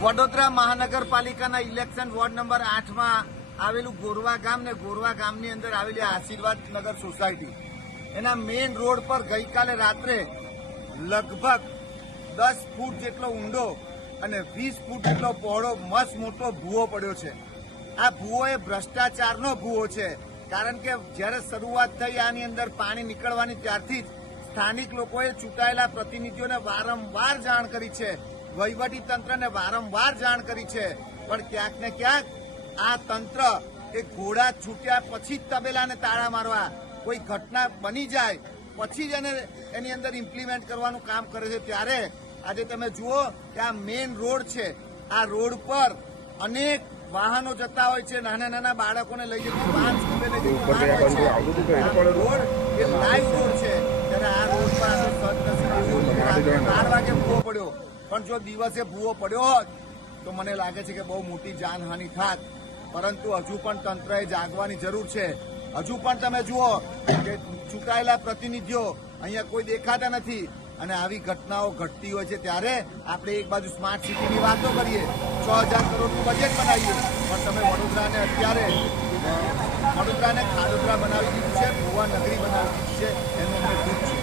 વડોદરા મહાનગરપાલિકાના election ward number 8 માં આવેલું ગોરવા ગામ ને ગોરવા ગામની અંદર આવેલી આશીર્વાદ નગર સોસાયટી એના મેઇન રોડ પર ગઈકાલે રાત્રે લગભગ 10 ફૂટ જેટલો ઊંડો અને 20 ફૂટ જેટલો પહોળો મસ્ત મોટો ભૂવો પડ્યો છે। આ ભૂવો એ ભ્રષ્ટાચારનો ભૂવો છે, કારણ કે જ્યારે શરૂઆત થઈ આની અંદર પાણી નીકળવાની ત્યારથી જ સ્થાનિક લોકોએ ચૂંટાયેલા પ્રતિનિધિઓને વારંવાર જાણ કરી છે, વહીવટી તંત્રને વારંવાર જાણ કરી છે, પણ ક્યાંક ને ક્યાંક આ તંત્ર એ ઘોડા છૂટ્યા પછી જ તબેલાને તાળા મારવા, કોઈ ઘટના બની જાય પછી જ એની અંદર ઇમ્પ્લિમેન્ટ કરવાનું કામ કરે છે। ત્યારે આજે તમે જુઓ કે આ મેઇન રોડ છે, આ રોડ પર અનેક વાહનો જતા હોય છે, નાના નાના બાળકોને લઈ જઈને વાહન સ્કૂલે લઈ જઈને રોડ એ લાઈવ રોડ છે, ત્યારે આ રોડ પર સદનસીબે 12 વાગે ભૂવો પડ્યો, પણ જો દિવસે ભૂવો પડ્યો હોત તો મને લાગે છે કે બહુ મોટી જાનહાનિ થાત, પરંતુ હજુ પણ તંત્રએ જાગવાની જરૂર છે। હજુ પણ તમે જુઓ કે ચૂંટાયેલા પ્રતિનિધિઓ અહીંયા કોઈ દેખાતા નથી અને આવી ઘટનાઓ ઘટતી હોય છે, ત્યારે આપણે એક બાજુ સ્માર્ટ સિટીની વાતો કરીએ, 6000 કરોડનું બજેટ બનાવીએ, પણ તમે વડોદરાને અત્યારે ખાડોદરા બનાવી દીધું છે, ભુવા નગરી બનાવી દીધી છે, એનું અમને દુઃખ છે।